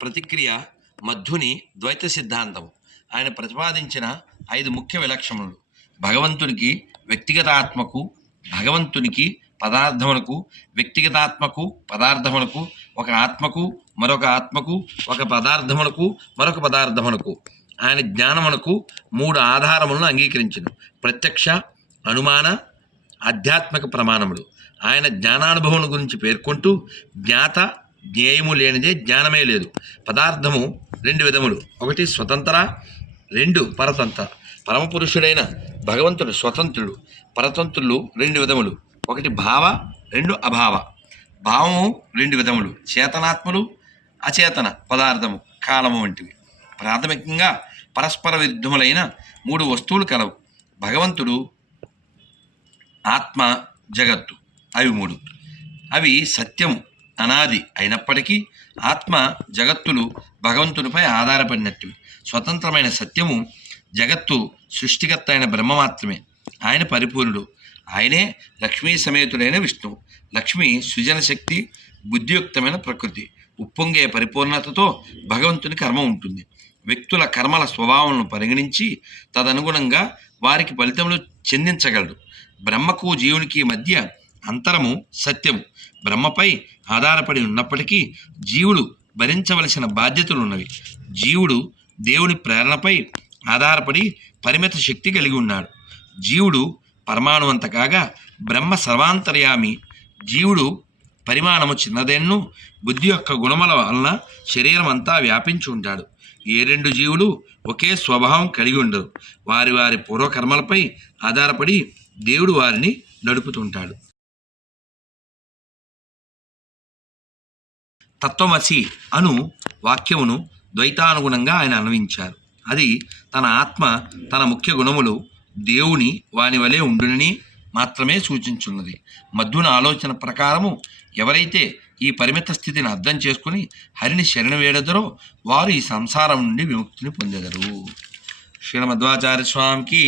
ప్రతిక్రియ మధ్వుని ద్వైత సిద్ధాంతము. ఆయన ప్రతిపాదించిన 5 ముఖ్య విలక్షణములు: భగవంతునికి వ్యక్తిగతాత్మకు, భగవంతునికి పదార్థములకు, వ్యక్తిగతాత్మకు పదార్థములకు, ఒక ఆత్మకు మరొక ఆత్మకు, ఒక పదార్థములకు మరొక పదార్థములకు, ఆయన జ్ఞానమునకు 3 ఆధారములను అంగీకరించను: ప్రత్యక్ష, అనుమాన, ఆధ్యాత్మిక ప్రమాణములు. ఆయన జ్ఞానానుభవం గురించి పేర్కొంటూ, జ్ఞాత జ్ఞేయము లేనిదే జ్ఞానమే లేదు. పదార్థము 2 విధములు: 1 స్వతంత్ర, 2 పరతంత్ర. పరమపురుషుడైన భగవంతుడు స్వతంత్రుడు. పరతంత్రులు 2 విధములు: 1 భావ, 2 అభావ. భావము 2 విధములు: చేతనాత్మలు, అచేతన పదార్థము, కాలము వంటివి. ప్రాథమికంగా పరస్పర విరుద్ధములైన 3 వస్తువులు కలవు: భగవంతుడు, ఆత్మ, జగత్తు. అవి 3. అవి సత్యము, అనాది అయినప్పటికీ ఆత్మ, జగత్తులు భగవంతునిపై ఆధారపడినట్టు. స్వతంత్రమైన సత్యము, జగత్తు సృష్టికర్త అయిన బ్రహ్మ మాత్రమే. ఆయన పరిపూర్ణుడు. ఆయనే లక్ష్మీ సమేతుడైన విష్ణువు. లక్ష్మి సృజన శక్తి, బుద్ధియుక్తమైన ప్రకృతి. ఉప్పొంగే పరిపూర్ణతతో భగవంతుని కర్మ ఉంటుంది. వ్యక్తుల కర్మల స్వభావాలను పరిగణించి తదనుగుణంగా వారికి ఫలితములు చెందించగలడు. బ్రహ్మకు జీవునికి మధ్య అంతరము సత్యము. బ్రహ్మపై ఆధారపడి ఉన్నప్పటికీ జీవుడు భరించవలసిన బాధ్యతలు ఉన్నవి. జీవుడు దేవుని ప్రేరణపై ఆధారపడి పరిమిత శక్తి కలిగి ఉన్నాడు. జీవుడు పరమాణువంత కాగా బ్రహ్మ సర్వాంతర్యామి. జీవుడు పరిమాణము చిన్నదెన్ను బుద్ధి యొక్క గుణముల వలన శరీరం అంతా వ్యాపించి ఉంటాడు. ఏ 2 జీవులు ఒకే స్వభావం కలిగి ఉండరు. వారి వారి పూర్వకర్మలపై ఆధారపడి దేవుడు వారిని నడుపుతుంటాడు. తత్వమసి అను వాక్యమును ద్వైతానుగుణంగా ఆయన అన్వయించారు. అది తన ఆత్మ, తన ముఖ్య గుణములు దేవుని వాని వలె ఉండునని మాత్రమే సూచించున్నది. మధ్వుని ఆలోచన ప్రకారము ఎవరైతే ఈ పరిమిత స్థితిని అర్థం చేసుకుని హరిని శరణ వేడదరో వారు ఈ సంసారం నుండి విముక్తిని పొందెదరు. శ్రీమద్వాచార్య స్వామికి,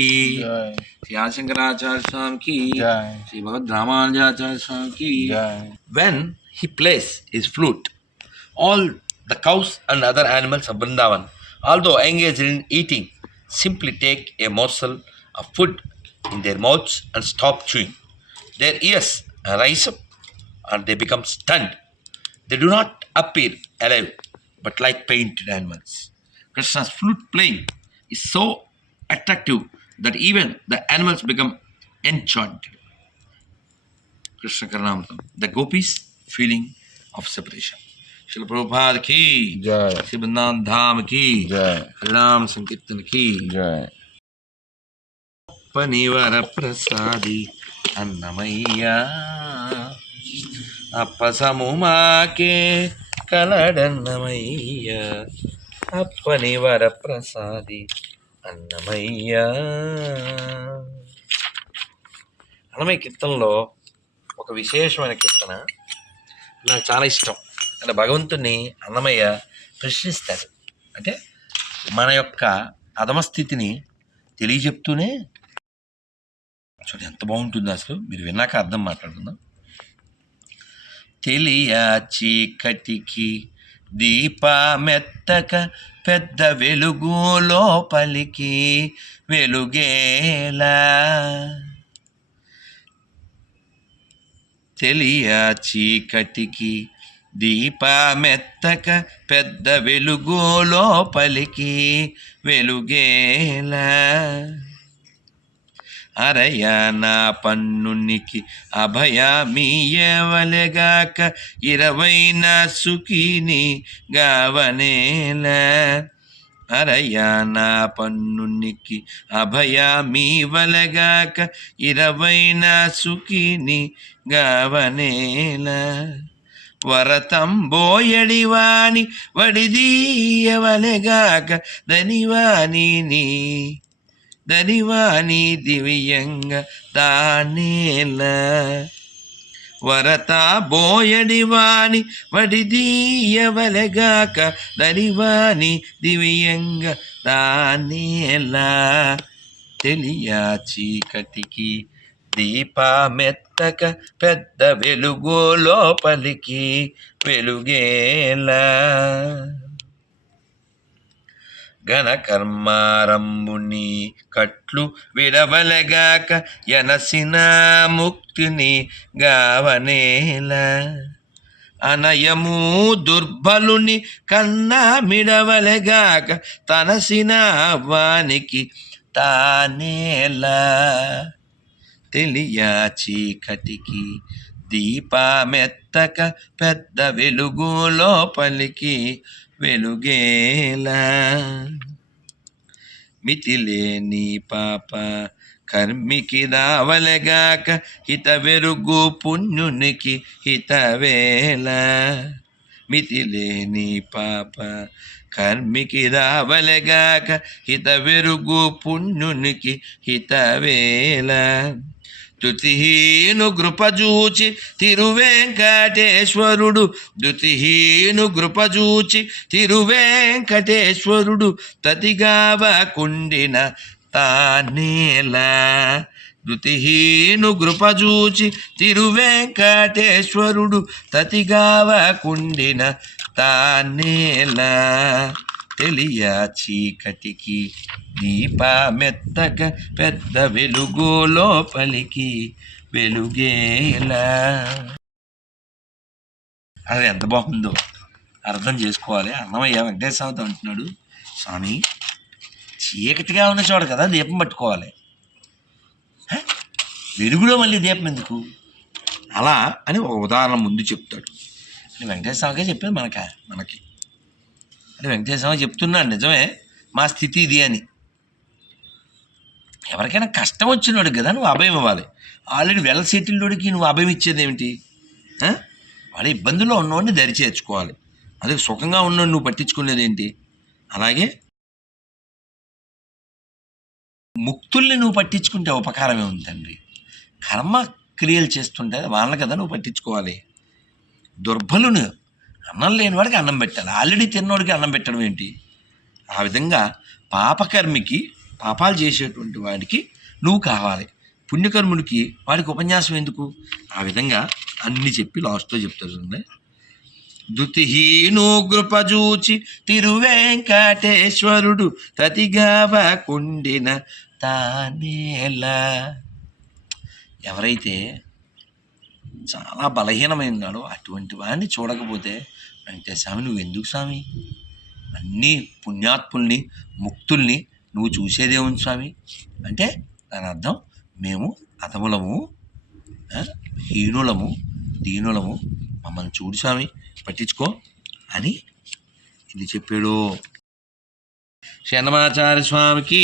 శ్రీ ఆదిశంకరాచార్య స్వామికి, శ్రీ భగవద్ రామానుజాచార్య స్వామికి. When he plays his flute, all the cows and other animals of Vrindavan, although engaged in eating, simply take a morsel of food in their mouths and stop chewing. Their ears rise up and they become stunned. They do not appear alive, but like painted animals. Krishna's flute playing is so attractive that even the animals become enchanted. Krishna Karnamritam. The gopis feeling of separation. Srila Prabhupada ki jai, Sri Vrindavan Dham ki jai, Harinam Sankirtan ki jai. పనివర ప్రసాది అన్నమయ్యా అప్పసము మాకే కలడన్నమయ్యా అప్పనివర ప్రసాది అన్నమయ్యా. అన్నమయ్య కీర్తనలో ఒక విశేషమైన కీర్తన నాకు చాలా ఇష్టం. అంటే భగవంతుని అన్నమయ్య ప్రశ్నిస్తాడు. అంటే మన యొక్క అధమస్థితిని తెలియజెప్తూనే చూడండి ఎంత బాగుంటుందో. అసలు మీరు విన్నాక అర్థం మాట్లాడుకుందాం. తెలియ చీకటికి దీపమెత్తక పెద్ద వెలుగు లోపలికి వెలుగేలా. తెలియ చీకటికి దీపమెత్తక పెద్ద వెలుగు లోపలికి వెలుగేలా. అరయ నా పన్నునికి అభయమీయవలెగాక 20 సుఖిని గావనేల. అరయ నా పన్నునికి అభయమీవలెగాక 20 సుఖిని గావనేల. వరతంబోయడివాణి వడిదీయవలెగాక ధనివాణి దివ్యంగ దానేల. వరత బోయడివాణి వడిదీయవలెగాక ధనివాణి దివ్యంగ దానేల. తెలియ చీకటికి దీపమెత్తక పెద్ద వెలుగు లోపలికి వెలుగేలా. ఘన కర్మారంభుని కట్లు విడవలగాక ఎనసిన ముక్తిని గావనేల అనయము దుర్బలుని కన్నా మిడవలగాక తనసిన వానికి తానేలా తెలియ చీకటికి దీపమెత్తక పెద్ద వెలుగు లోపలికి వెలుగేలా మితిలేని పాప కర్మికి దావలగాక హిత వెరుగు పుణ్యునికి హితవేళ మితిలేని పాప కర్మికి దావలగాక హిత వెరుగు పుణ్యునికి హితవేళ దుతిహీను కృపజూచి తిరువెంకటేశ్వరుడు దుతిహీను కృపజూచి తిరువెంకటేశ్వరుడు తతిగావ కుండిన తానేల దుతిహీను కృపజూచి తిరువెంకటేశ్వరుడు తతిగావ కుండిన తానేల తెలియ చీకటికి దీపమెత్తక పెద్ద వెలుగు లోపలికి వెలుగేలా. అది ఎంత బాగుందో అర్థం చేసుకోవాలి. అన్నమయ్య వెంకటేశ్వర స్వామితో అంటున్నాడు, స్వామి చీకటిగా ఉన్న చోట కదా దీపం పట్టుకోవాలి, వెలుగులో మళ్ళీ దీపం ఎందుకు అలా అని ఒక ఉదాహరణ ముందు చెప్తాడు. అని వెంకటేశ్వర స్వామికే చెప్పేది మనకి అని వెంకటేశ్వర స్వామి చెప్తున్నాడు, నిజమే మా స్థితి ఇది అని. ఎవరికైనా కష్టం వచ్చినోడికి కదా నువ్వు అభయం ఇవ్వాలి. ఆల్రెడీ వెల్ సెటిల్డ్కి నువ్వు అభయం ఇచ్చేది ఏమిటి? వాడి ఇబ్బందుల్లో ఉన్నవాడిని దరి చేర్చుకోవాలి. అదే సుఖంగా ఉన్నవాడిని నువ్వు పట్టించుకునేది ఏంటి? అలాగే ముక్తుల్ని నువ్వు పట్టించుకుంటే ఉపకారమే ఉంది తండ్రి. కర్మ క్రియలు చేస్తుంటే వాళ్ళని కదా నువ్వు పట్టించుకోవాలి. దుర్బలును అన్నం లేని వాడికి అన్నం పెట్టాలి, ఆల్రెడీ తిన్నవాడికి అన్నం పెట్టడం ఏంటి? ఆ విధంగా పాపకర్మికి పాపాలు చేసేటువంటి వాడికి నువ్వు కావాలి, పుణ్యకర్ముడికి వాడికి ఉపన్యాసం ఎందుకు? ఆ విధంగా అన్ని చెప్పి లాస్ట్లో చెప్తారు. దుతిహీను కృపజూచి తిరువెంకటేశ్వరుడు తతిగావ కుండిన తానేలా. ఎవరైతే చాలా బలహీనమైనాడో అటువంటి వాడిని చూడకపోతే అంటే స్వామి నువ్వు ఎందుకు స్వామి అన్ని పుణ్యాత్ముల్ని ముక్తుల్ని నువ్వు చూసేదే ఉంది స్వామి అంటే దాని అర్థం మేము అధములము, హీనులము, దీనులము, మమ్మల్ని చూడు స్వామి పట్టించుకో అని ఇది చెప్పాడు. శరణమాచార్య స్వామికి